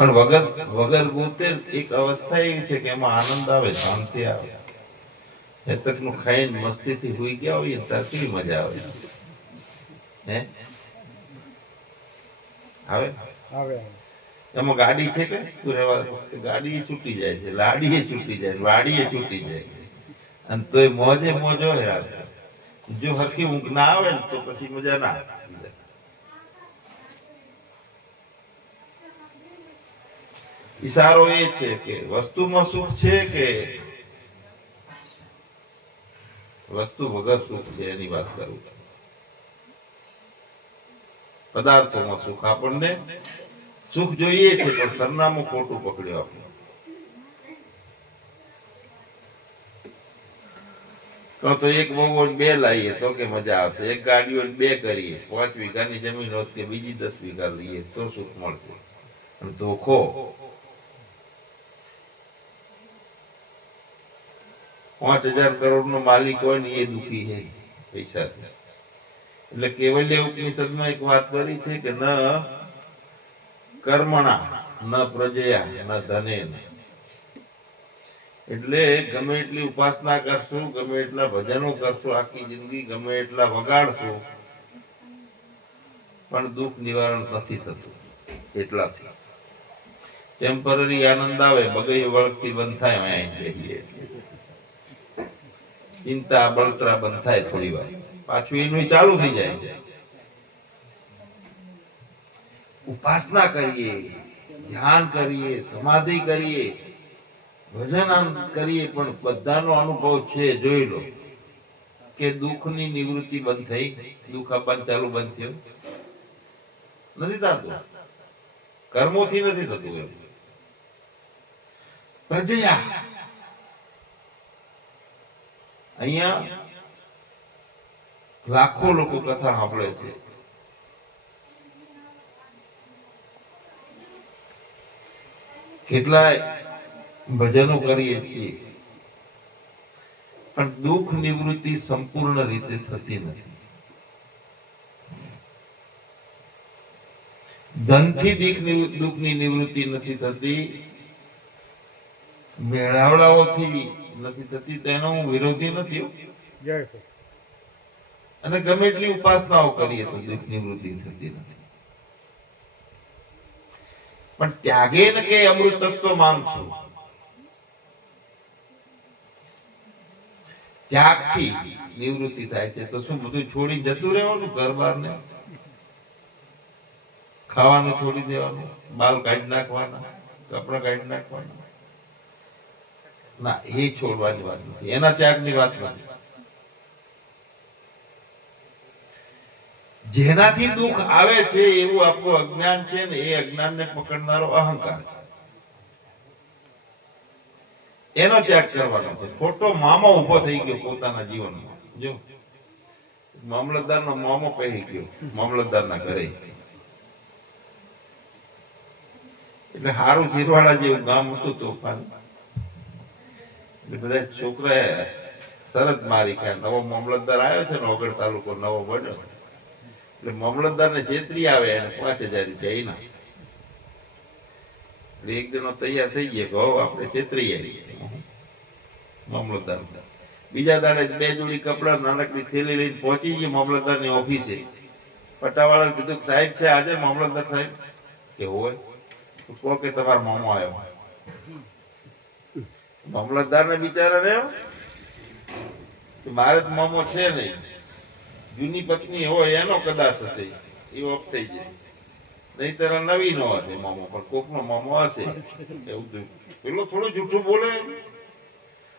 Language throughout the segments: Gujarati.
પણ વગર વગર ગોતે એક અવસ્થા એવી છે કે એમાં આનંદ આવે, શાંતિ આવે. હેતકનું ખાઈને મસ્તીથી હોઈ ગયા હોય ત્યારે કેવી મજા આવે. હે આવે આવે. એમાં ગાડી છે કે ગાડી છૂટી જાય છે, લાડી છૂટી જાય, વાડી છૂટી જાય, અને તોય મોજે મોજ હોય યાર. જો હરખી ઊંઘ ના આવે ને તો પછી મજા ના આવે. ઈશારો એ છે કે વસ્તુમાં સુખ છે કે વસ્તુ વગર સુખ છે એની વાત કરું. પદાર્થોમાં સુખ આપણને સુખ જોઈએ છે પણ સરનામું ખોટું પકડ્યું આપણે. તો એક બહુ બે લાવીએ તો કે મજા આવશે, એક ગાડીઓ બે કરીએ, 5 વીઘાની જમીન હોત કે બીજી 10 વીઘા લઈએ તો સુખ મળશે. અને ધોખો $5000 કરોડ નો માલિક હોય ને એ દુખી છે પૈસા. એટલે કેવલ્ય ઉપનિષદમાં એક વાત કરી છે કે ન કર્મણા ન પ્રજયા ન ધનેન. એટલે ગમે એટલી ઉપાસના કરશું, ગમે એટલા ભજનો કરશું, આખી જિંદગી ગમે એટલા વગાડશું, પણ દુઃખ નિવારણ નથી થતું. એટલાથી ટેમ્પરરી આનંદ આવે, બગઈ વળગતી બંધ થાય, ચિંતા બળતરા બંધ થાય થોડી વાર, પાછું એનું ચાલુ થઈ જાય. ઉપાસના કરીએ, ધ્યાન કરીએ, સમાધિ કરીએ, ભજન કરીએ, પણ બધાનો અનુભવ છે. જોઈ લો કે દુઃખની નિવૃત્તિ બંધ થઈ, દુઃખ આપવાનું ચાલુ બંધ થયું નથી થતું, કર્મોથી નથી થતું. એમ પ્રજયા અહીંયા લાખો લોકો કથા સાંભળે છે, કેટલાય ભજનો કરીએ છીએ, પણ દુઃખ નિવૃત્તિ સંપૂર્ણ રીતે થતી નથી. ધનથી દુઃખની નિવૃત્તિ નથી થતી, મેળાવડાઓથી નથી થતી. તેનો હું વિરોધી નથી, અને ગમે એટલી ઉપાસનાઓ કરીએ તો દુઃખ નિવૃત્તિ થતી નથી. પણ ત્યાગે ને કે અમૃત તત્વ માનશું, ત્યાગથી નિવૃત્તિ થાય છે. તો શું બધું છોડી જતું રહેવાનું? ઘર બાર ને ખાવાનું છોડી દેવાનું, બાલ કાઢી નાખવાના, કપડા કાઢી નાખવાના? ના, એ છોડવાની વાત નથી, એના ત્યાગની વાત નથી. જેનાથી દુઃખ આવે છે એવું આપણું અજ્ઞાન છે ને, એ અજ્ઞાનને પકડનારો અહંકાર છે. એનો ત્યાગ કરવાનો છે. ખોટો મામો ઉભો થઈ ગયો પોતાના જીવનમાં. જો મામલતદારનો મામો પહેરી ગયો મામલતદારના ઘરે, એટલે હારું જીરવાડા જેવું ગામ હતું તોફાન. બધા છોકરા શરત મારી કે નવો મામલતદાર આવ્યો છે ને, ઓગળ તાલુકો નવો બન્યો, એટલે મામલતદાર ને છેતરી આવે એને 5000 રૂપિયા એના. એટલે એક જણો તૈયાર થઈ ગયો કે આપણે છેતરી આવીએ મામલતદાર. બીજા દાડે 2 જોડી કપડા નાનકડી થેલી લઈને પહોંચી ગયો મામલતદારની ઓફિસે. પટ્ટાવાળાને કીધું સાહેબ છે આજે મામલતદાર સાહેબ? કે હોય. કહો કે તમારો મામો આવ્યો. મામલતદાર ને બિચારા ને મારે તો મામો છે નહીં, જૂની પત્ની હોય એનો કદાચ હશે, એ ઓફ થઈ જાય, નહીતર નવી નો હશે મામો, પણ કોક નો મામો હશે. એવું પેલો થોડું જૂઠું બોલે,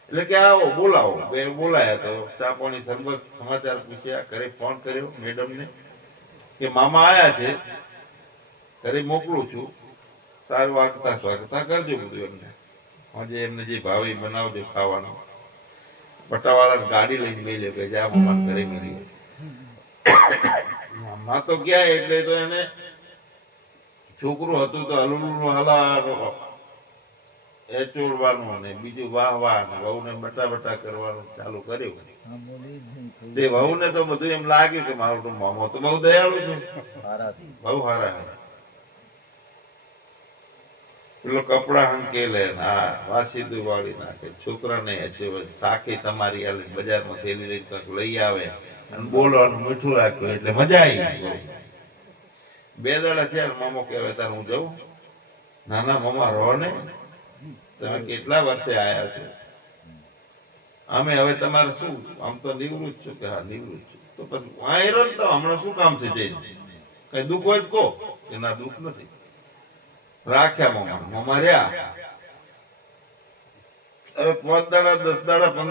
એટલે કે આવો બોલાવો. બોલાયા તો ચા પાણી શરબત સમાચાર પૂછ્યા, ઘરે ફોન કર્યો મેડમ ને કે મામા આયા છે, ઘરે મોકલું છું, સારું આગતા સ્વાગતા કરજો બધું એમને, આજે એમને જે ભાવે બનાવજો ખાવાનું. પટ્ટાવાળા ગાડી લઈને લઈ લે કે જા મામા ઘરે મળીએ. મામા તો ગયા એટલે તો એને છોકરું હતું તો હલુલું હલા એ ચોડવાનું ને બીજું વાહ વાહ ને વહુને બટા બટા કરવાનું ચાલુ કર્યું. તે વહુને તો બધું એમ લાગ્યું કે મારો તો મામો તો બહુ દયાળુ છે, બહુ સારા. પેલો કપડા હંકેલે ને આ વાસીદું વાળી નાખે છોકરાને સાખી સમારી આલે બજારમાં થેલી લઈને કંઈક લઈ આવે અને બોલવાનું મીઠું રાખ્યું એટલે મજા આવી. બે દાડા થયા મામો કહેવાય તાર હું જઉં. નાના મામા રહો ને, તમે કેટલા વર્ષે આયા છો, અમે હવે તમારે શું આમ તો નિવૃત્ત છું કે હા નિવૃત્ત છું તો પછી વાયરો તો હમણાં શું કામ છે જઈને કઈ દુઃખ હોય કહો કે ના દુઃખ નથી. રાખ્યા મામા રહ્યા હવે 5 દાડા 10 દાડા 15